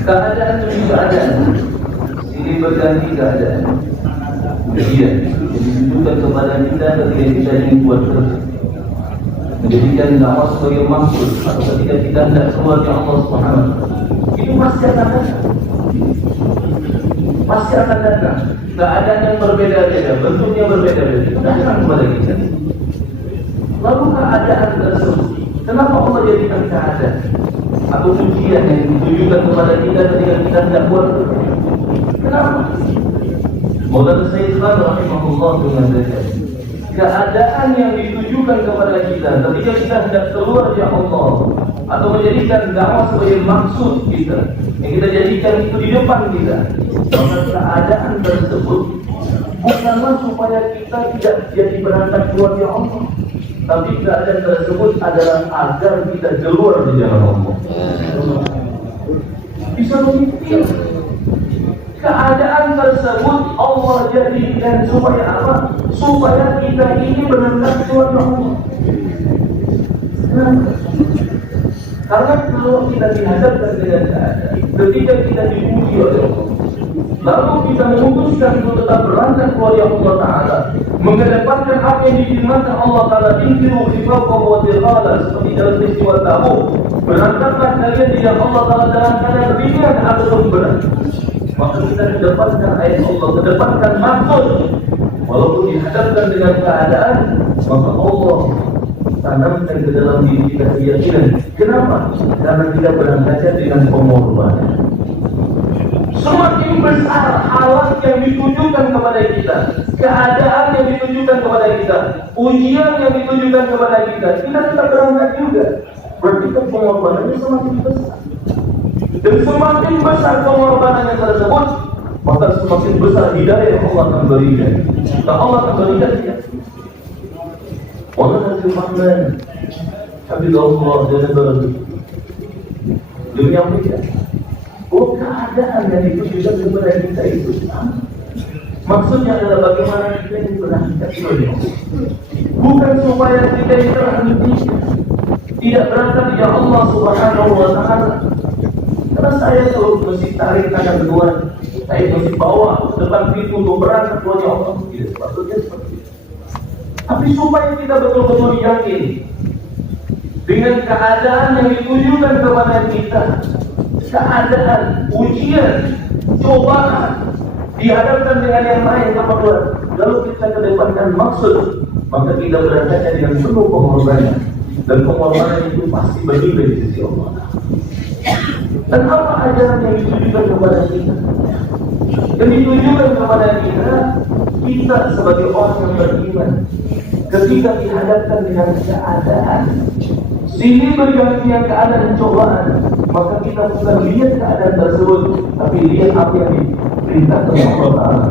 Keadaan demi keadaan, ini berganti keadaan. Kemudian ditujukan kepada kita ketika kita ingin buat kerja, menjadikan dakwah sebagai maksud, atau ketika kita hendak keluar dari Allah Subhanahu wa Ta'ala, itu pasti akan datang. Pasti akan datang. Keadaan yang berbeda-beda, bentuknya berbeda-beda, itu datang kepada kita. Lalu keadaan tersebut, kenapa Allah jadikan keadaan atau ujian yang ditujukan kepada kita ketika kita hendak buat kerja? Kenapa? Maulana Sayyid Islam rahimahullah mengatakan, keadaan yang ditujukan kepada kita ketika kita hendak keluar dari Allah atau menjadikan dakwah sebagai maksud kita, yang kita jadikan itu di depan kita, maka keadaan tersebut bukanlah supaya kita tidak jadi berangkat keluar dari Allah, tapi keadaan tersebut adalah agar kita keluar di jalan Allah. Bisa begitu. Keadaan tersebut Allah jadikan supaya apa? Supaya kita ini benar-benar keluar dari Allah. Karena kalau kita dihadapkan dengan keadaan, ketika kita diuji oleh Allah, lalu kita memutuskan untuk tetap berangkat keluar dari Allah Ta'ala, mengedepankan apa yang difirmankan Allah Ta'ala, infiru khifafan wa thiqalan, seperti dalam peristiwa Tabuk, berangkatlah kalian di jalan Allah Ta'ala dalam keadaan ringan atau berat. Maka kita kedepankan ayat Allah, kedepankan maksud. Walaupun dihadapkan dengan keadaan, maka Allah tanamkan ke dalam diri kita keyakinan. Kenapa? Karena kita berangkatnya dengan pengorbanan. Semakin besar alat yang ditujukan kepada kita, keadaan yang ditujukan kepada kita, ujian yang ditujukan kepada kita, kita tetap berangkat juga. Berarti pengorbanannya semakin besar. Dan semakin besar pengorbanan yang tersebut, maka semakin besar hidayah yang Allah akan berikan. Dan Allah akan berikan dia. Allah Nabi Muhammad Habibullah dan Nabi dia menyampaikan, keadaan yang ditujukan kepada kita itu maksudnya adalah bagaimana kita ini berangkat kepada Allah. Bukan supaya kita ini terhenti, tidak berangkat di Allah Subhanahu wa Ta'ala. Karena saya tuh mesti tarik tangan keluar, saya mesti bawa depan pintu untuk berangkat kepada Allah. Tidak sepatutnya seperti itu. Tapi supaya kita betul-betul yakin dengan keadaan yang ditujukan kepada kita, keadaan, ujian, cobaan, dihadapkan dengan yang lain keperluan, lalu kita kedepankan maksud, maka kita berangkatnya dengan penuh pengorbanan, dan pengorbanan itu pasti berbeda di sisi Allah. Dan apa ajaran yang ditujukan kepada kita? Yang ditujukan kepada kita, kita sebagai orang yang beriman, ketika dihadapkan dengan keadaan, silih bergantian keadaan cobaan, maka kita bukan lihat keadaan tersebut, tapi lihat apa yang diperintahkan oleh Allah Ta'ala.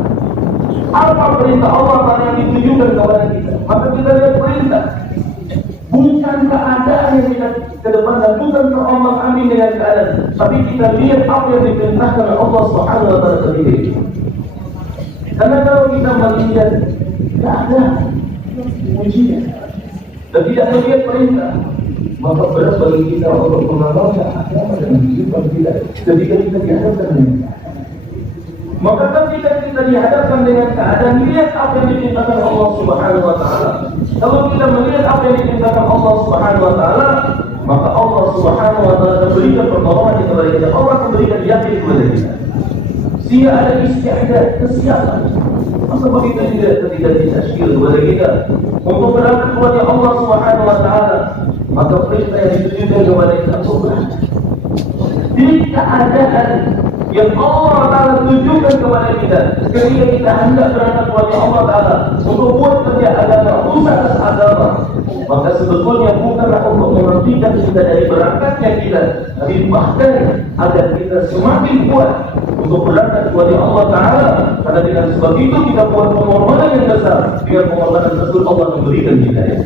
Apa perintah Allah Ta'ala yang ditujukan kepada kita? Maka kita lihat perintah, bukan keadaan yang kita kedepankan, bukan terombang ambing dengan keadaan, tapi kita lihat apa yang diperintahkan oleh Allah Subhanahu wa Ta'ala sendiri. Karena kalau kita melihat keadaan, ujian, dan tidak melihat perintah, maka berat bagi kita untuk mengamalkan agama dan kehidupan kita ketika kita dihadapkan dengan keadaan. Maka ketika kita dihadapkan dengan keadaan, lihat apa yang diperintahkan Allah Subhanahu wa Ta'ala. Kalau kita melihat apa yang diperintahkan Allah Subhanahu wa Ta'ala, maka Allah Subhanahu wa Ta'ala akan berikan pertolongan kepada kita. Allah akan berikan yakin kepada kita, sehingga ada istiadat, kesiapan. Masa begitu juga ketika disyir kepada kita untuk berangkat kepada Allah Subhanahu wa Ta'ala, maka perintah yang ditujukan kepada kita di keadaan yang Allah Ta'ala tujukan kepada kita, ketika kita hendak berangkat kepada Allah Ta'ala untuk buat kerja agama, usaha agama, maka sebetulnya bukanlah untuk menghentikan kita dari berangkatnya kita, tapi bahkan agar kita semakin kuat untuk berangkat kepada Allah Ta'ala. Karena dengan sebab itu kita buat pengorbanan yang besar. Dengan pengorbanan tersebut Allah memberikan kita ya.